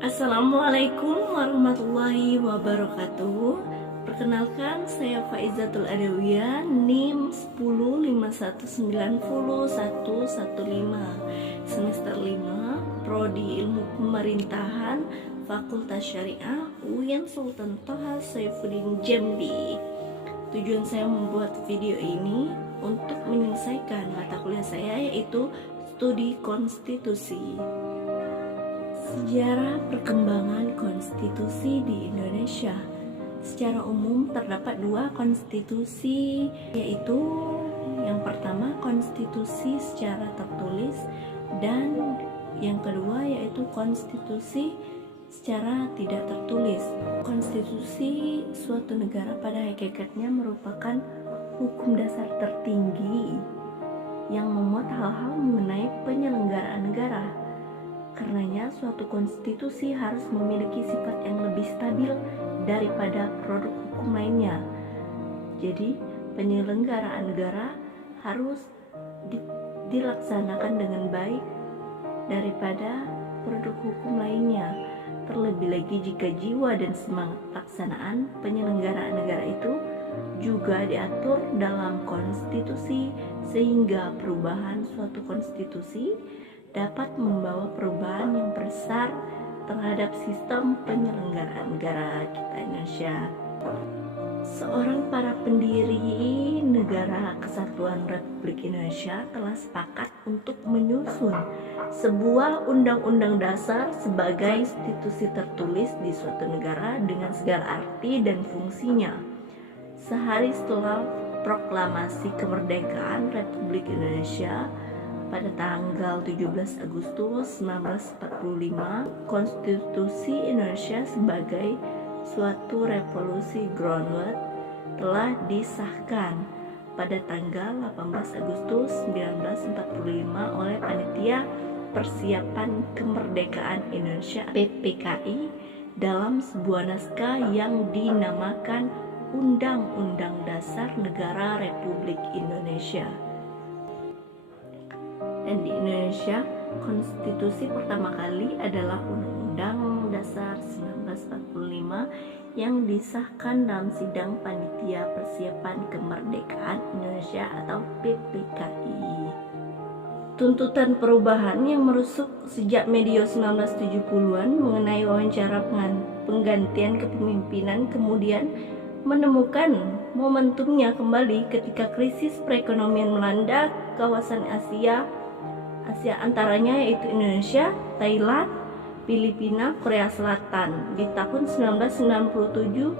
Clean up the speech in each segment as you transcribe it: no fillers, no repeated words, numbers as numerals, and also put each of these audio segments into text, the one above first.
Assalamualaikum warahmatullahi wabarakatuh. Perkenalkan, saya Faizatul Adawiyah, NIM 1051901115, semester 5, Prodi Ilmu Pemerintahan, Fakultas Syariah, UIN Sultan Toha Saifuddin Jambi. Tujuan saya membuat video ini untuk menyelesaikan mata kuliah saya, yaitu studi konstitusi. Sejarah perkembangan konstitusi di Indonesia. Secara umum terdapat dua konstitusi, yaitu yang pertama konstitusi secara tertulis dan yang kedua yaitu konstitusi secara tidak tertulis. Konstitusi suatu negara pada hakikatnya merupakan hukum dasar tertinggi yang memuat hal-hal mengenai penyelenggaraan negara. Karenanya suatu konstitusi harus memiliki sifat yang lebih stabil daripada produk hukum lainnya. Jadi penyelenggaraan negara harus dilaksanakan dengan baik daripada produk hukum lainnya. Terlebih lagi jika jiwa dan semangat pelaksanaan penyelenggaraan negara itu juga diatur dalam konstitusi, sehingga perubahan suatu konstitusi dapat membawa perubahan yang besar terhadap sistem penyelenggaraan negara kita Indonesia. Seorang para pendiri Negara Kesatuan Republik Indonesia telah sepakat untuk menyusun sebuah undang-undang dasar sebagai institusi tertulis di suatu negara dengan segala arti dan fungsinya. Sehari setelah proklamasi kemerdekaan Republik Indonesia pada tanggal 17 Agustus 1945, Konstitusi Indonesia sebagai suatu revolusi groundwork telah disahkan pada tanggal 18 Agustus 1945 oleh Panitia Persiapan Kemerdekaan Indonesia (PPKI) dalam sebuah naskah yang dinamakan Undang-Undang Dasar Negara Republik Indonesia. Dan di Indonesia, konstitusi pertama kali adalah Undang-Undang Dasar 1945 yang disahkan dalam sidang Panitia Persiapan Kemerdekaan Indonesia atau PPKI. Tuntutan perubahan yang merusuk sejak medio 1970-an mengenai wawancara penggantian kepemimpinan kemudian menemukan momentumnya kembali ketika krisis perekonomian melanda kawasan Asia antaranya yaitu Indonesia, Thailand, Filipina, Korea Selatan. Di tahun 1997,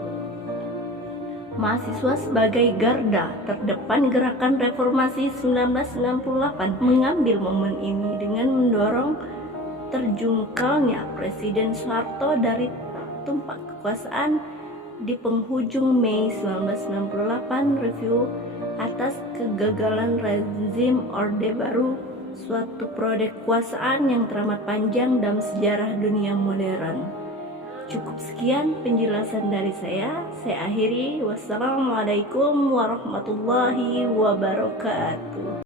mahasiswa sebagai garda terdepan gerakan reformasi 1998 mengambil momen ini dengan mendorong terjungkalnya Presiden Soeharto dari tumpak kekuasaan. Di penghujung Mei 1998, review atas kegagalan rezim Orde Baru, suatu proyek kekuasaan yang teramat panjang dalam sejarah dunia modern. Cukup sekian penjelasan dari saya akhiri. Wassalamualaikum warahmatullahi wabarakatuh.